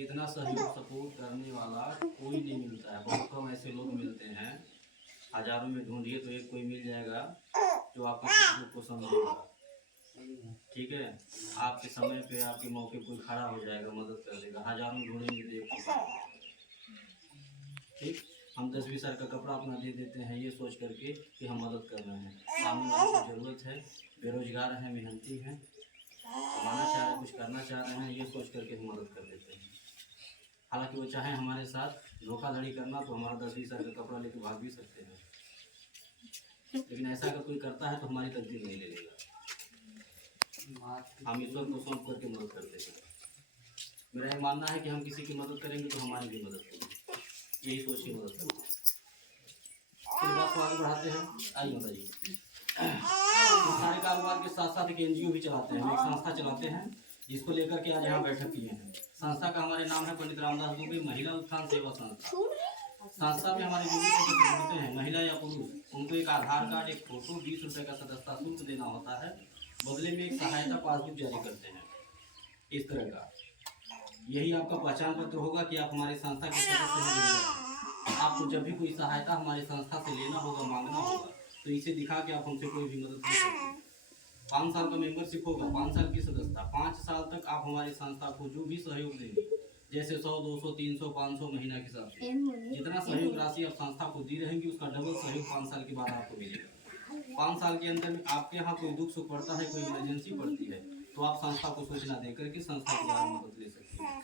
कि इतना सहयोग सपोर्ट करने वाला कोई नहीं मिलता है। बहुत कम ऐसे लोग मिलते हैं, हजारों में ढूंढिए तो एक कोई मिल जाएगा जो आपके सुख दुख को समझेगा। ठीक है, आपके समय पे आपके मौके कोई खड़ा हो जाएगा, मदद कर देगा। हजारों ढूंढेंगे तो एक को। ठीक, हम 10-20 हज़ार का कपड़ा अपना दे देते हैं ये सोच करके कि हम मदद कर रहे हैं। सामने वाले को ज़रूरत है, बेरोजगार हैं, मेहनती हैं, कमाना चाह रहे हैं, कुछ करना चाह रहे हैं, ये सोच करके हम मदद कर देते हैं। हालांकि वो चाहे हमारे साथ धोखाधड़ी करना तो हमारा 10-20 हज़ार का कपड़ा लेके भाग भी सकते हैं, लेकिन ऐसा अगर कोई करता है तो हमारी तकदीर नहीं ले लेगा। हम ईश्वर को सौंप करके मदद करते हैं। मेरा ये मानना है कि हम किसी की मदद करेंगे तो हमारी भी मदद होगी, यही सोच के मदद करेंगे। फिर बात को आगे बढ़ाते हैं। आइए बताइए। तो सारे कारोबार के साथ साथ एक एनजीओ भी चलाते हैं, हम एक संस्था चलाते हैं जिसको लेकर के आज यहाँ बैठक किए हैं। संस्था का हमारे नाम है पंडित रामदास दुबे महिला उत्थान सेवा संस्था। संस्था में हमारे जो भी सदस्य होते हैं, महिला या पुरुष, उनको एक आधार कार्ड, एक फोटो, 20 रुपये का सदस्यता शुल्क देना होता है। बदले में एक सहायता पासबुक जारी करते हैं इस तरह का। यही आपका पहचान पत्र होगा कि आप हमारी संस्था के सदस्य हैं। आपको जब भी कोई सहायता हमारी संस्था से लेना होगा, मांगना होगा, तो इसे दिखा के आप हमसे कोई भी मदद ले सकते हैं। 5 साल का मेंबरशिप होगा, 5 साल की सदस्यता। 5 साल तक आप हमारी संस्था को जो भी सहयोग देंगे, जैसे 100, 200, 300, 500 महीना के हिसाब से जितना सहयोग राशि आप संस्था को दी रहेंगी, उसका डबल सहयोग 5 साल के बाद आपको मिलेगा। 5 साल के अंदर में आपके यहाँ कोई दुख सुख पड़ता है, कोई इमरजेंसी पड़ती है, तो आप संस्था को सूचना दे करके संस्था के द्वारा मदद ले सकते हैं।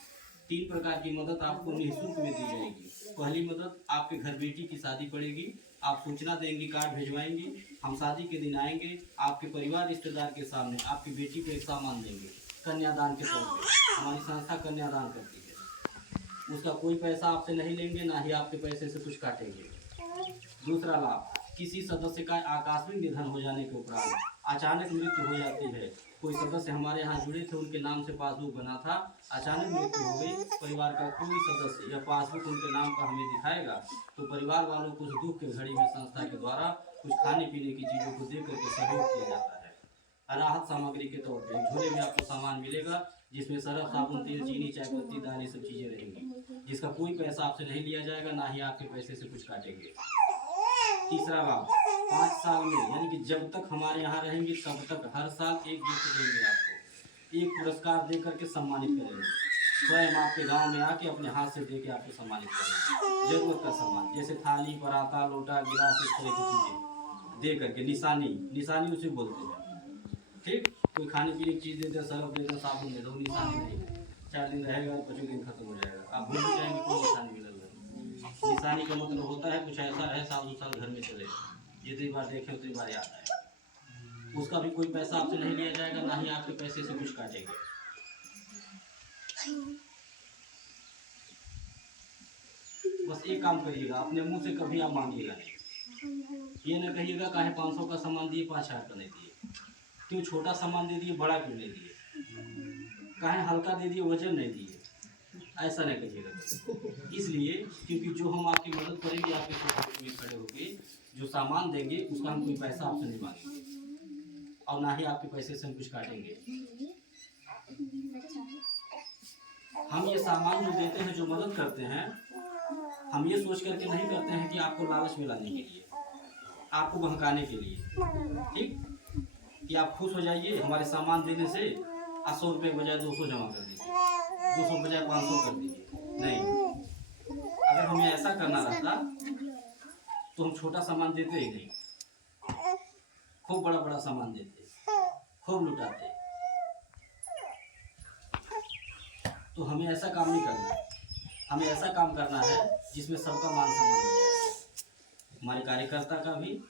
3 प्रकार की मदद आपको निःशुल्क में दी जाएगी। पहली मदद, आपके घर बेटी की शादी पड़ेगी, आप सूचना देंगी, कार्ड भिजवाएंगी, हम शादी के दिन आएंगे, आपके परिवार रिश्तेदार के सामने आपकी बेटी को एक सामान देंगे कन्यादान के तौर पे। हमारी संस्था कन्यादान करती है, उसका कोई पैसा आपसे नहीं लेंगे, ना ही आपके पैसे से कुछ काटेंगे। दूसरा लाभ, किसी सदस्य का आकस्मिक निधन हो जाने के उपरांत अचानक मृत्यु हो जाती है, कोई सदस्य हमारे यहाँ जुड़े थे, उनके नाम से पासबुक बना था, अचानक मृत्यु हो गई, परिवार का कोई सदस्य यह पासबुक उनके नाम का हमें दिखाएगा, तो परिवार वालों को उस दुख के घड़ी में संस्था के द्वारा कुछ खाने पीने की चीज़ों को दे करके सहयोग किया जाता है। राहत सामग्री के तौर पे झोले में आपको सामान मिलेगा, जिसमें सरफ, साबुन, तेल, चीनी, चाय पत्ती, दाल, ये सब चीज़ें रहेंगी, जिसका कोई पैसा आपसे नहीं लिया जाएगा, ना ही आपके पैसे से कुछ काटेंगे। तीसरा लाभ, 5 साल में, यानी कि जब तक हमारे यहाँ रहेंगे तब तक हर साल एक गिफ्ट देंगे आपको, एक पुरस्कार दे करके सम्मानित करेंगे। स्वयं आपके गांव में आके अपने हाथ से दे के आपको सम्मानित करेंगे। जरूरत का सामान जैसे थाली, पराता, लोटा, गिलास, इस तरह की चीज़ें दे करके, निशानी उसे बोलते हैं। ठीक, कोई खाने पीने की चीज़ देते हैं, सरफ देते हैं, साबुन दे दो, निशानी नहीं। 4 दिन रहेगा, 25 दिन खत्म हो जाएगा, आप भूल जाएंगे कोई निशानी मिलल है। निशानी का मतलब होता है कुछ ऐसा रहे, साल 2 साल घर में चले, जितनी बार देखें उतनी बार याद आए। उसका भी कोई पैसा आपसे नहीं लिया जाएगा, ना ही आपके पैसे से कुछ काटेंगे। बस एक काम करिएगा, अपने मुंह से कभी आप मांगिएगा नहीं। ये न कहिएगा काहे 500 का सामान दिए 5,000 का नहीं दिए, क्यों छोटा सामान दे दिए, बड़ा क्यों नहीं दिए, काहे हल्का दे दिए, वजन नहीं दिए, ऐसा नहीं कहिएगा। इसलिए क्योंकि जो हम आपकी मदद करेंगे, आपके साथ में खड़े होकर जो सामान देंगे, उसका हम कोई पैसा आपसे नहीं मांगेंगे, और ना ही आपके पैसे से हम कुछ काटेंगे। हम ये सामान जो देते हैं, जो मदद करते हैं, हम ये सोच करके नहीं करते हैं कि आपको लालच में लाने के लिए, आपको बहकाने के लिए, ठीक, कि आप खुश हो जाइए हमारे सामान देने से, 100 रुपये के बजाय 200 जमा कर दीजिए, 200 के बजाय 500 कर दीजिए। नहीं, अगर हमें ऐसा करना रहता तो हम छोटा सामान देते ही नहीं, खूब बड़ा बड़ा सामान देते, खूब लुटाते। तो हमें ऐसा काम नहीं करना है, हमें ऐसा काम करना है जिसमें सबका मान सम्मान बचा रहे। हमारे कार्यकर्ता का भी,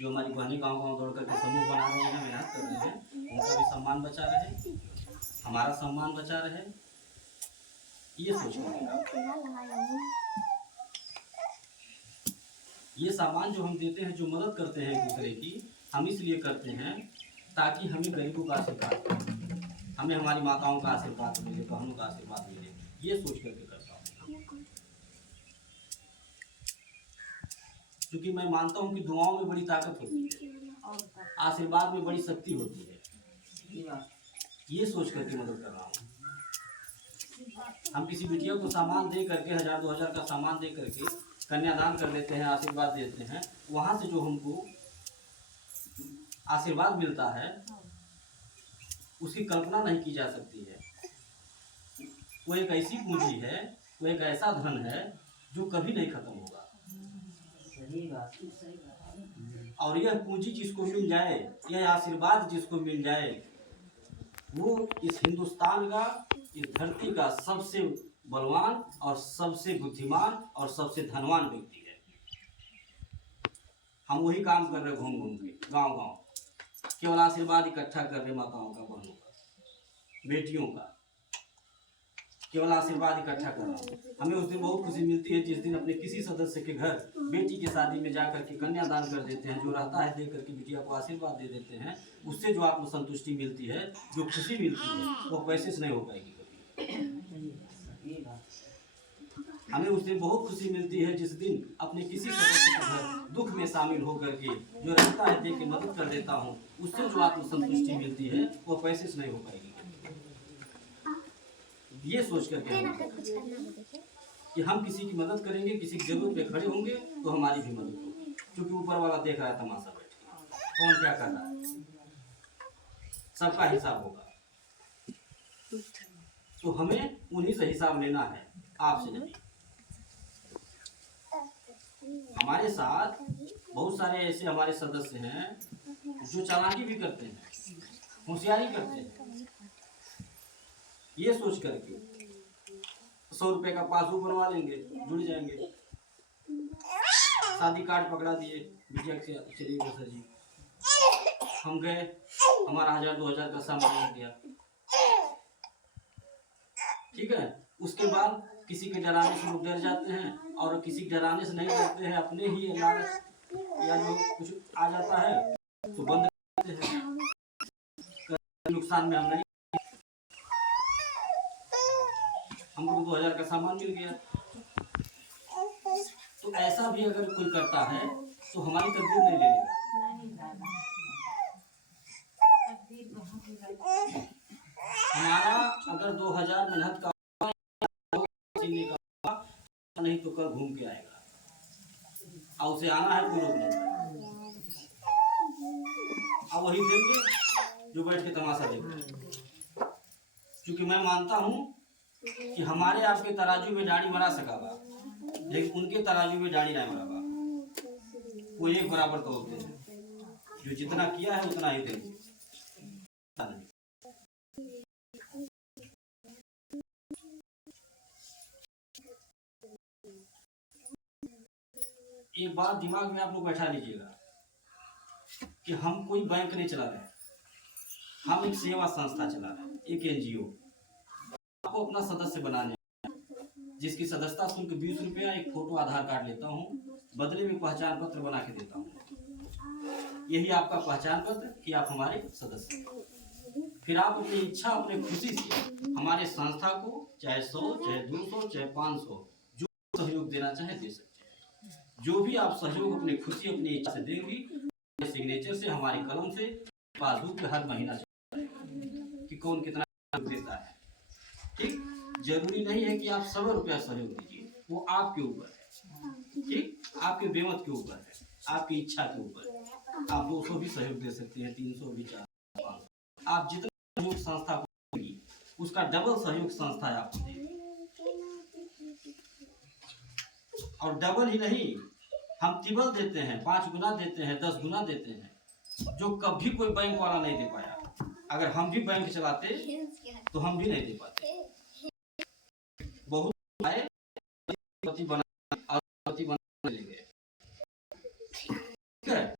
जो हमारी बहनें गांव दौड़ करके समूह बना रहे हैं, मेहनत कर रहे हैं, उनका भी सम्मान बचा रहे, हमारा सम्मान बचा रहे, ये सोचना। ये सामान जो हम देते हैं, जो मदद करते हैं एक दूसरे की, हम इसलिए करते हैं ताकि हमें गरीबों का आशीर्वाद मिले, हमें हमारी माताओं का आशीर्वाद मिले, बहनों का आशीर्वाद मिले, ये सोच करके करता हूँ। क्योंकि मैं मानता हूँ कि दुआओं में बड़ी ताकत होती है, आशीर्वाद में बड़ी शक्ति होती है, ये सोच करके मदद कर रहा हूँ। हम किसी बिटिया को सामान दे करके 1000-2000 का सामान दे करके कन्यादान कर देते हैं, आशीर्वाद देते हैं, वहाँ से जो हमको आशीर्वाद मिलता है उसकी कल्पना नहीं की जा सकती है। वो एक ऐसी पूंजी है, वो एक ऐसा धन है जो कभी नहीं खत्म होगा। सही बात। और यह पूंजी जिसको मिल जाए, यह आशीर्वाद जिसको मिल जाए, वो इस हिंदुस्तान का, इस धरती का सबसे बलवान और सबसे बुद्धिमान और सबसे धनवान व्यक्ति है। हम वही काम कर रहे घूम घूम के गांव गांव, केवल आशीर्वाद इकट्ठा कर रहे माताओं का, बहनों का, बेटियों का, केवल आशीर्वाद इकट्ठा कर रहा हूँ। हमें उस दिन बहुत खुशी मिलती है जिस दिन अपने किसी सदस्य के घर बेटी के शादी में जाकर के कन्यादान कर देते हैं, जो रहता है दे करके बिटिया को आशीर्वाद दे देते हैं। उससे जो आत्मसंतुष्टि मिलती है, जो खुशी मिलती है, वो पैसे से नहीं हो पाएगी कभी। हमें उस दिन बहुत खुशी मिलती है जिस दिन अपने किसी सदस्य के घर दुख में शामिल होकर के जो रहता है दे के मदद कर देता हूँ, उससे जो आत्मसंतुष्टि मिलती है वो पैसे से नहीं हो पाएगी। ये सोच करके कि हम किसी की मदद करेंगे, किसी की जरूरत पे खड़े होंगे तो हमारी भी मदद होगी, क्योंकि ऊपर वाला देख रहा है तमाशा बैठ के, कौन क्या कर रहा है, सबका हिसाब होगा। तो हमें उन्हीं से हिसाब लेना है, आपसे नहीं। हमारे साथ बहुत सारे ऐसे हमारे सदस्य हैं जो चालाकी भी करते हैं, होशियारी करते हैं, ये सोच करके 100 रुपए का पासबुक बनवा लेंगे, जुड़ जाएंगे। शादी कार्ड पकड़ा दिए, बिटिया से चलिए सर जी, हम गए, हमारा 1000-2000 का सामान आ गया, ठीक है। उसके बाद किसी के डराने से लोग डर जाते हैं, और किसी के डराने से नहीं डरते हैं, अपने ही लालच या जो कुछ आ जाता है तो बंद कर देते हैं। नुकसान में हम नहीं, हमको 2000 का सामान मिल गया। तो ऐसा भी अगर कोई करता है तो हमारी तकदीर नहीं ले लेगा। हमारा अगर 2000 मेहनत का नहीं तो कल घूम के आएगा, और उसे आना है कोई रोक नहीं, अब वही देंगे जो बैठ के तमाशा देख रहे हैं। क्योंकि मैं मानता हूँ कि हमारे आपके तराजू में डाड़ी मरा सकागा, लेकिन उनके तराजू में डाड़ी नहीं मरागा। वो एक बराबर तोलते हैं, जो जितना किया है उतना ही देंगे। एक बात दिमाग में आप लोग बैठा लीजिएगा कि हम कोई बैंक नहीं चला रहे, हम एक सेवा संस्था चला रहे हैं, एक एनजीओ। आपको अपना सदस्य बनाने, जिसकी सदस्यता शुल्क 20 रुपया, एक फोटो आधार कार्ड लेता हूँ, बदले में पहचान पत्र बना के देता हूँ। यही आपका पहचान पत्र कि आप हमारे सदस्य। फिर आप अपनी इच्छा, अपने खुशी से हमारे संस्था को चाहे 100, चाहे 200, चाहे 500 जो सहयोग देना चाहे दे सकते हैं। जो भी आप सहयोग अपनी खुशी, अपनी इच्छा से देंगी, सिग्नेचर से, हमारे कलम से पासबुक पे हर महीना कि कौन कितना देता है। ठीक, जरूरी नहीं है कि आप 100 रुपया सहयोग दीजिए, वो आपके ऊपर है। ठीक, आपके बेमत के ऊपर है, आपकी इच्छा के ऊपर है। आप 200 भी सहयोग दे सकते हैं, 300 भी, 400, 500। आप जितना सहयोग संस्था को देंगी उसका डबल सहयोग संस्था आपको देगी। और डबल ही नहीं, हम ट्रिपल देते हैं, 5 गुना देते हैं, 10 गुना देते हैं, जो कभी कोई बैंक वाला नहीं दे पाया। अगर हम भी बैंक चलाते तो हम भी नहीं दे पाते। बहुत आए, पति बना और पति बना ले गए, ठीक है।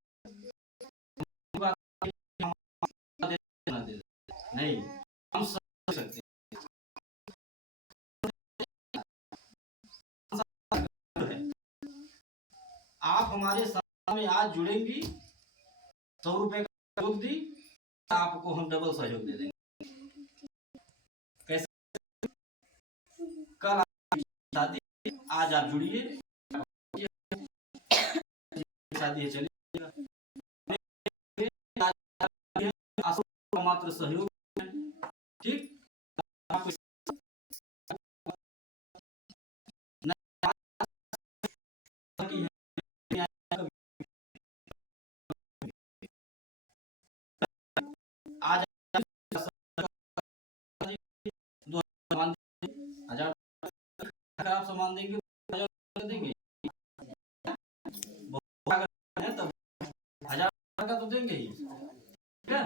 नहीं, हम समझ सकते हैं। आप हमारे साथ में आज जुड़ेंगी, 100 रुपए का सहयोग दी, आपको हम डबल सहयोग दे देंगे। कैसे? कल शादी, आज आप जुड़िए, शादी है चलिए, मात्र सहयोग, ठीक। आज 2,000 अगर आप सामान देंगे 2,000 देंगे, अगर है तब 1,000 का तो देंगे ही, ठीक है।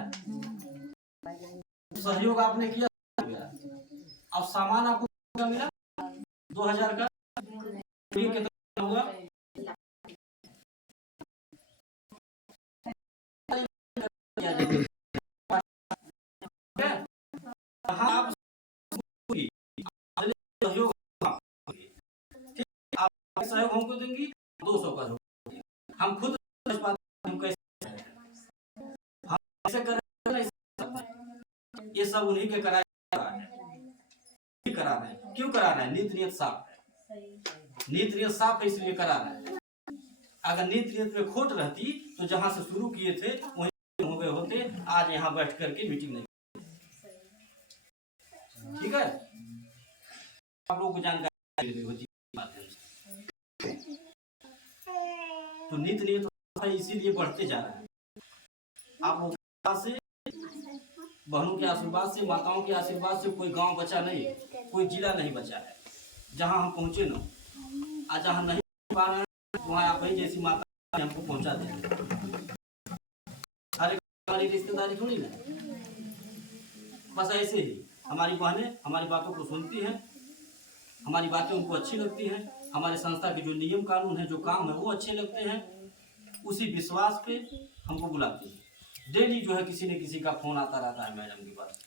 सहयोग आपने किया, अब सामान आपको क्या मिला 2,000 का, ये कितना हुआ? आप सहयोग सहयोग हमको देंगी 200 का, हम खुद हम कैसे हम कैसे करें, ये सब उन्हीं के करा रहे हैं। क्यों करा रहे हैं? नीत नियत साफ है, नीत नियत साफ है इसलिए करा रहे हैं। अगर नीत नियत में खोट रहती तो जहां से शुरू किए थे वहीं हो गए होते, आज यहाँ बैठ करके मीटिंग नहीं। ठीक है, आप लोगों को जानकारी होती है, तो नीत नियत इसीलिए बढ़ते जा रहे हैं। आप लोगों से, बहनों के आशीर्वाद से, माताओं के आशीर्वाद से कोई गांव बचा नहीं, कोई जिला नहीं बचा है जहां हम पहुंचे ना। आज जहां नहीं पा रहे हैं वहां आप ही जैसी माता ने हमको पहुंचा दिया। हर हमारी रिश्तेदारी थोड़ी ना, बस ऐसे ही हमारी बहनें हमारी बातों को सुनती हैं, हमारी बातें उनको अच्छी लगती हैं, हमारे संस्था के जो नियम कानून है, जो काम है वो अच्छे लगते हैं, उसी विश्वास पे हमको बुलाती है। डेली जो है किसी न किसी का फोन आता रहता है मैडम के पास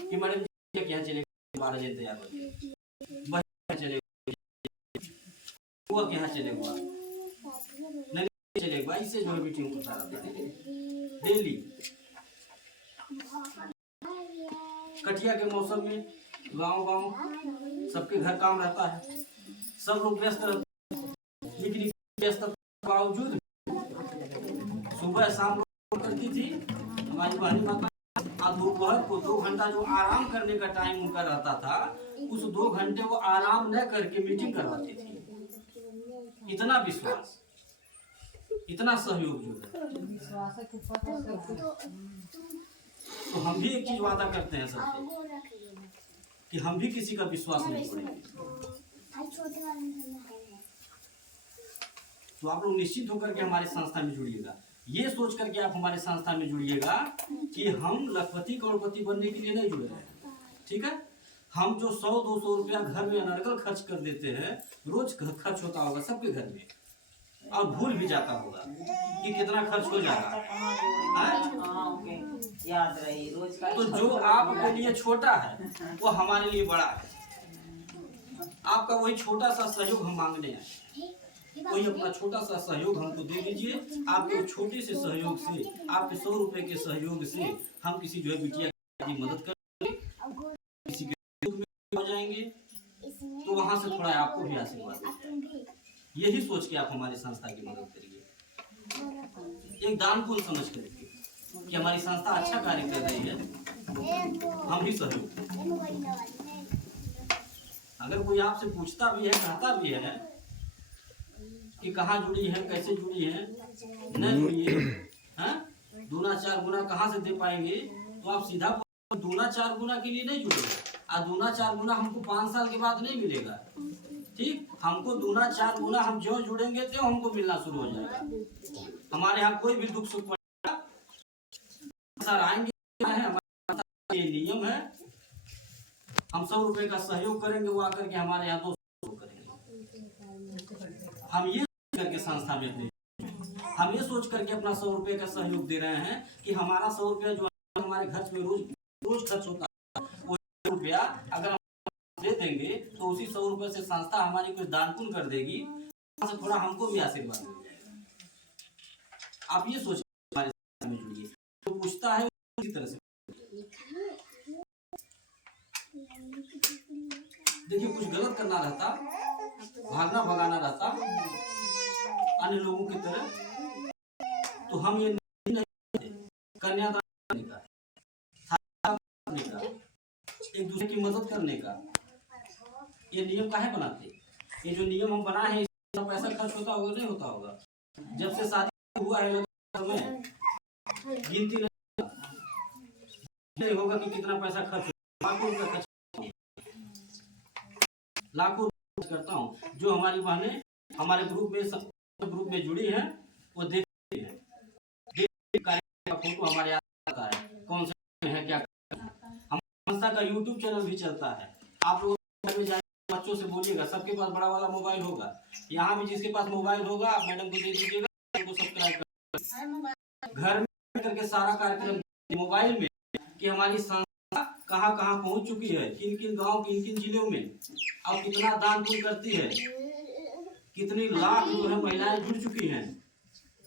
कि मैडम यहाँ चले 12 बजे तैयार होते, चले वो यहाँ चले हुआ नहीं चलेगा, इससे जो है मीटिंग होता रहता है डेली। कटिया के मौसम में गांव सबके घर काम रहता है, सब लोग व्यस्त रहते हैं, लेकिन व्यस्त बावजूद सुबह शाम करती थी हमारी बहनी माता। दोपहर को 2 घंटा जो आराम करने का टाइम उनका रहता था, उस 2 घंटे वो आराम न करके मीटिंग करवाती थी। इतना विश्वास, इतना सहयोग जो है। तो हम भी एक चीज वादा करते हैं सबसे कि हम भी किसी का विश्वास नहीं तोड़ेंगे। तो आप लोग निश्चित होकर के हमारे संस्था में जुड़िएगा, ये सोच करके आप हमारे संस्था में जुड़िएगा कि हम लखपति करोड़पति बनने के लिए नहीं जुड़े हैं। ठीक है, हम जो 100-200 रुपया घर में अनर्गल खर्च कर देते हैं, रोज खर्च होता होगा सबके घर में, और भूल भी जाता होगा कि कितना खर्च हो जाएगा, याद रही रोज का। तो जो आपके लिए छोटा है वो हमारे लिए बड़ा है। आपका वही छोटा सा सहयोग हम मांगने हैं, कोई अपना छोटा सा सहयोग हमको दे दीजिए। आपके छोटे से सहयोग से, आपके 100 रुपए के सहयोग से हम किसी जो है बिटिया की मदद करेंगे, किसी के में हो जाएंगे, तो वहां से थोड़ा आपको भी आशीर्वाद देंगे। यही सोच के आप हमारी संस्था की मदद करिए, एक दान पुण्य समझ करके कि हमारी संस्था अच्छा कार्य कर रही है, हम भी सहयोग। अगर कोई आपसे पूछता भी है, कहता भी है कि कहाँ जुड़ी है, कैसे जुड़ी है, न जुड़ी है, 2-4 गुना कहाँ से दे पाएंगे, तो आप सीधा 2-4 गुना के लिए नहीं जुड़े, और 2-4 गुना हमको 5 साल के बाद नहीं मिलेगा। ठीक, हमको 2-4 गुना हम जो जुड़ेंगे तो हमको मिलना शुरू हो जाएगा। हमारे यहाँ कोई भी दुख सुख पड़ेगा सर आएंगे, हमारे ये नियम है, हम 100 रुपए का सहयोग करेंगे, वो आकर के हमारे यहाँ 200 करेंगे। हम ये करके संस्था में अपने, हम ये सोच करके अपना 100 रुपए का सहयोग दे रहे हैं कि हमारा 100 रुपया जो हमारे खर्च में रोज खर्च होता है, वो रुपया अगर हम दे देंगे तो उसी 100 रुपए से संस्था हमारी कुछ दान पुण्य कर देगी, से थोड़ा हमको भी आशीर्वाद मिल जाएगा। आप ये सोच हमारे संस्था में जुड़िए। तो पूछता है इसी तरह से देखिए, कुछ गलत करना रहता, भागना भगाना रहता अन्य लोगों की तरह, तो हम ये नहीं कन्यादान करने का, एक दूसरे की मदद करने का, ये नियम काहे बनाते? ये जो नियम हम बनाए हैं, इसमें पैसा खर्च होता होगा नहीं होता होगा? जब से शादी हुआ है समय गिनती नहीं, नहीं होगा कि कितना पैसा खर्च होगा, लाखों रुपये खर्च, लाखों रुपये करता हूँ। जो हमारी बहनें हमारे ग्रुप में जुड़ी हैं वो देखती हैं, का फोटो हमारे आता है, कौन सा है क्या। हमारे संस्था का यूट्यूब चैनल भी चलता है। आप लोग में जाएंगे, बच्चों से बोलिएगा, सबके पास बड़ा वाला मोबाइल होगा। यहाँ भी जिसके पास मोबाइल होगा आप मैडम को दे दीजिएगा, तो सब्सक्राइब कर। घर में करके सारा कार्यक्रम मोबाइल में कि हमारी संस्था कहाँ कहाँ पहुँच चुकी है, किन किन गाँव, किन किन जिलों में, और कितना दान पुण्य करती है, कितनी लाख जो है महिलाएं जुड़ चुकी हैं।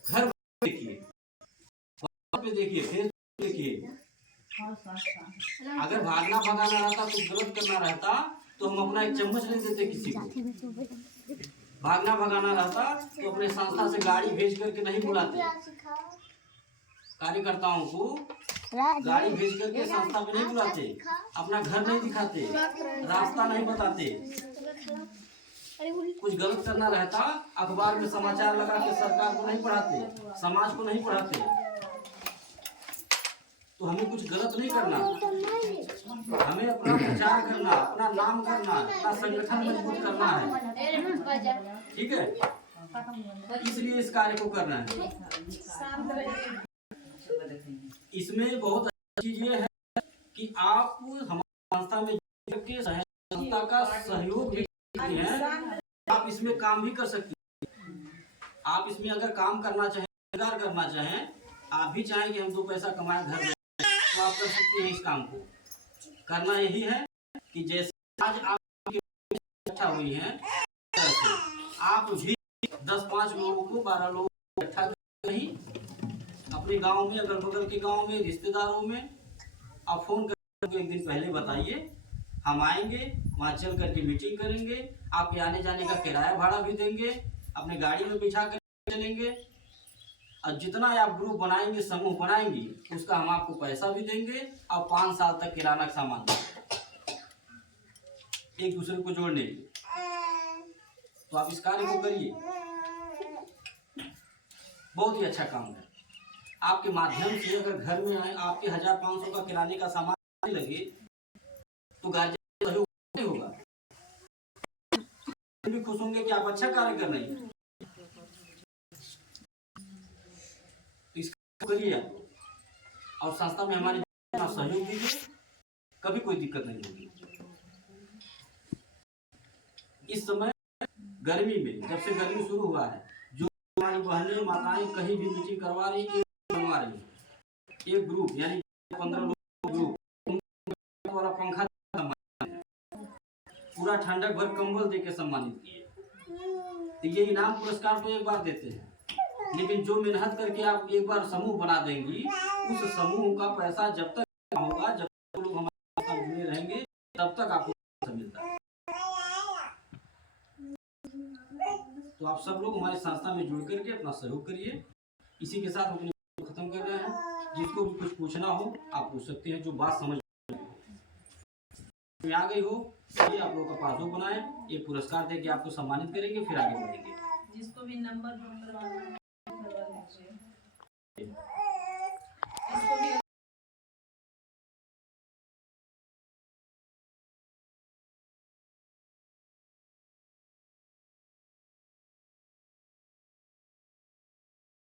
घर देखिए, पे देखिए, फेसबुक देखिए। अगर भागना भगाना रहता, कुछ गलत करना रहता, तो हम अपना एक चम्मच नहीं देते किसी को। भागना भगाना रहता तो अपने संस्था से गाड़ी भेज करके नहीं बुलाते, कार्यकर्ताओं को गाड़ी भेज करके संस्था में नहीं बुलाते, अपना घर नहीं दिखाते, रास्ता नहीं बताते। कुछ गलत करना रहता अखबार में समाचार लगा के सरकार को नहीं पढ़ाते, समाज को नहीं पढ़ाते। तो हमें कुछ गलत नहीं करना, हमें अपना प्रचार करना, अपना नाम करना, अपना संगठन मजबूत करना है, ठीक है। इसलिए इस कार्य को करना है। इसमें बहुत अच्छी चीज ये है कि आप हमारी संस्था में संस्था का सहयोग भी हैं, आप इसमें काम भी कर सकते हैं। आप इसमें अगर काम करना चाहें, रोजगार करना चाहें, आप भी चाहें कि हम 2 पैसा कमाएं घर में, तो आप कर सकते हैं। इस काम को करना यही है कि जैसे आज आप इकट्ठा हुई हैं, आप भी 10-5 लोगों को, 12 लोगों को इकट्ठा कहीं अपने गांव में, अगल बगल के गांव में, रिश्तेदारों में, आप फोन करके एक दिन पहले बताइए, हम आएंगे, वहाँ चल करके मीटिंग करेंगे, आपके आने जाने का किराया भाड़ा भी देंगे, अपने गाड़ी में बिठा कर चलेंगे, और जितना आप ग्रुप बनाएंगे, समूह बनाएंगे, उसका हम आपको पैसा भी देंगे, और 5 साल तक किराना का सामान एक दूसरे को जोड़ने के। तो आप इस कार्य को करिए, बहुत ही अच्छा काम है। आपके माध्यम से अगर घर में आए, आपके 1500 का किराने का सामान लगे, तो गार्जियन सहयोग नहीं होगा, भी खुश होंगे कि आप अच्छा कार्य कर रहे हैं। इसको करिए आप, और संस्था में हमारे सहयोग दीजिए, कभी कोई दिक्कत नहीं होगी। इस समय गर्मी में, जब से गर्मी शुरू हुआ है, जो हमारी बहनें माताएं कहीं भी मीटिंग करवा रही है, एक ग्रुप यानी 15 लोग ग्रुप, वाला पंखा पूरा ठंडक भर कंबल देके सम्मानित किए। तो ये इनाम पुरस्कार तो एक बार देते हैं, लेकिन जो मेहनत करके आप एक बार समूह बना देंगी, उस समूह का पैसा जब तक होगा, जब तक लोग हमारे साथ जुड़े रहेंगे, तब तक आपको पैसा मिलता है। तो आप सब लोग हमारी संस्था में जुड़ करके अपना सहयोग करिए। इसी के साथ अपनी खत्म कर रहे हैं। जिसको भी कुछ पूछना हो आप पूछ सकते हैं, जो बात समझ में आ गई हो, ये आप लोगों का पासबुक बनाए, ये पुरस्कार देके आपको सम्मानित करेंगे, फिर आगे बढ़ेंगे। जिसको भी नंबर करवा लीजिए।